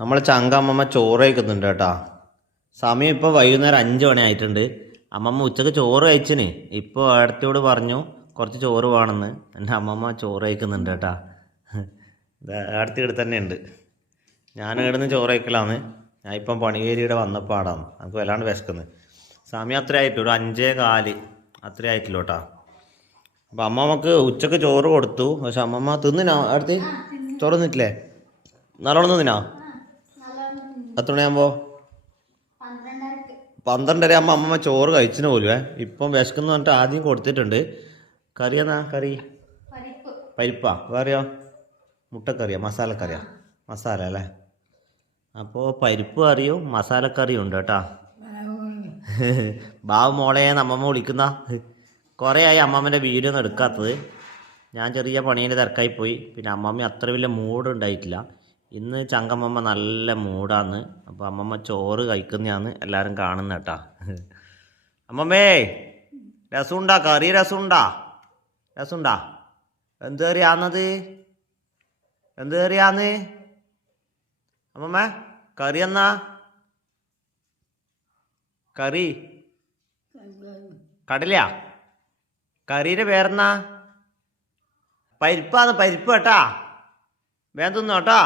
നമ്മൾ ചങ്കമ്മമ്മ ചോറ് കഴിക്കുന്നുണ്ട് കേട്ടോ. സമയം ഇപ്പോൾ വൈകുന്നേരം അഞ്ച് മണി ആയിട്ടുണ്ട്. അമ്മമ്മ ഉച്ചയ്ക്ക് ചോറ് കഴിച്ചിന്. ഇപ്പോൾ അടുത്തോട് പറഞ്ഞു കുറച്ച് ചോറ് വേണമെന്ന്. എന്റെ അമ്മമ്മ ചോറ് കഴിക്കുന്നുണ്ട് കേട്ടാ. ഏടത്തി ഇവിടെ തന്നെ ഉണ്ട്. ഞാൻ ഇവിടുന്ന് ചോറ് കഴിക്കലാന്ന്. ഞാൻ ഇപ്പം പണിയേരിയുടെ വന്നപ്പാടാണ് നമുക്ക് വല്ലാണ്ട് വിശക്കുന്നത് സമയം അത്ര ആയിട്ടുള്ളൂ. ഒരു അഞ്ചേ കാൽ അത്ര ആയിട്ടില്ല കേട്ടാ. അപ്പം അമ്മമ്മക്ക് ഉച്ചയ്ക്ക് ചോറ് കൊടുത്തു. പക്ഷെ അമ്മമ്മ തിന്നിനാ? അടുത്ത് ചോറ് തിന്നിട്ടില്ലേ? നല്ലോണം തിന്നിനാ? എത്ര മണിയാകുമ്പോൾ പന്ത്രണ്ടര ആകുമ്പോൾ അമ്മമ്മ ചോറ് കഴിച്ചിന് പോലും ഇപ്പം വിശക്കുന്ന പറഞ്ഞിട്ട് ആദ്യം കൊടുത്തിട്ടുണ്ട്. കറി എന്നാ കറി? പരിപ്പാ. വേറെയോ? മുട്ടക്കറിയാ? മസാലക്കറിയാ? മസാല അല്ലേ? അപ്പോൾ പരിപ്പ് കറിയും മസാലക്കറിയും ഉണ്ട് കേട്ടാ. ബാബു മോളെ അമ്മമ്മ വിളിക്കുന്ന? കുറേ ആയി അമ്മമ്മന്റെ വീഡിയോ ഒന്നും എടുക്കാത്തത്. ഞാൻ ചെറിയ പണീന്റെ തിരക്കായി പോയി. പിന്നെ അമ്മമ്മ അത്ര വലിയ മൂഡ് ഉണ്ടായിട്ടില്ല. ഇന്ന് ചങ്കമ്മമ്മ നല്ല മൂടാന്ന് അപ്പോൾ അമ്മമ്മ ചോറ് കഴിക്കുന്നതാന്ന് എല്ലാവരും കാണുന്ന കേട്ടാ അമ്മമ്മേ രസമുണ്ടാ? കറി രസമുണ്ടാ? രസമുണ്ടാ? എന്ത് കറിയാന്നത്? എന്ത് കറിയാന്ന്? അമ്മമ്മ കറി എന്നാ? കറി? കടലയാ? കറിയുടെ പേരെന്നാ? പരിപ്പാന്ന് പരിപ്പ് കേട്ടാ. വേഗം തിന്നോ കേട്ടോ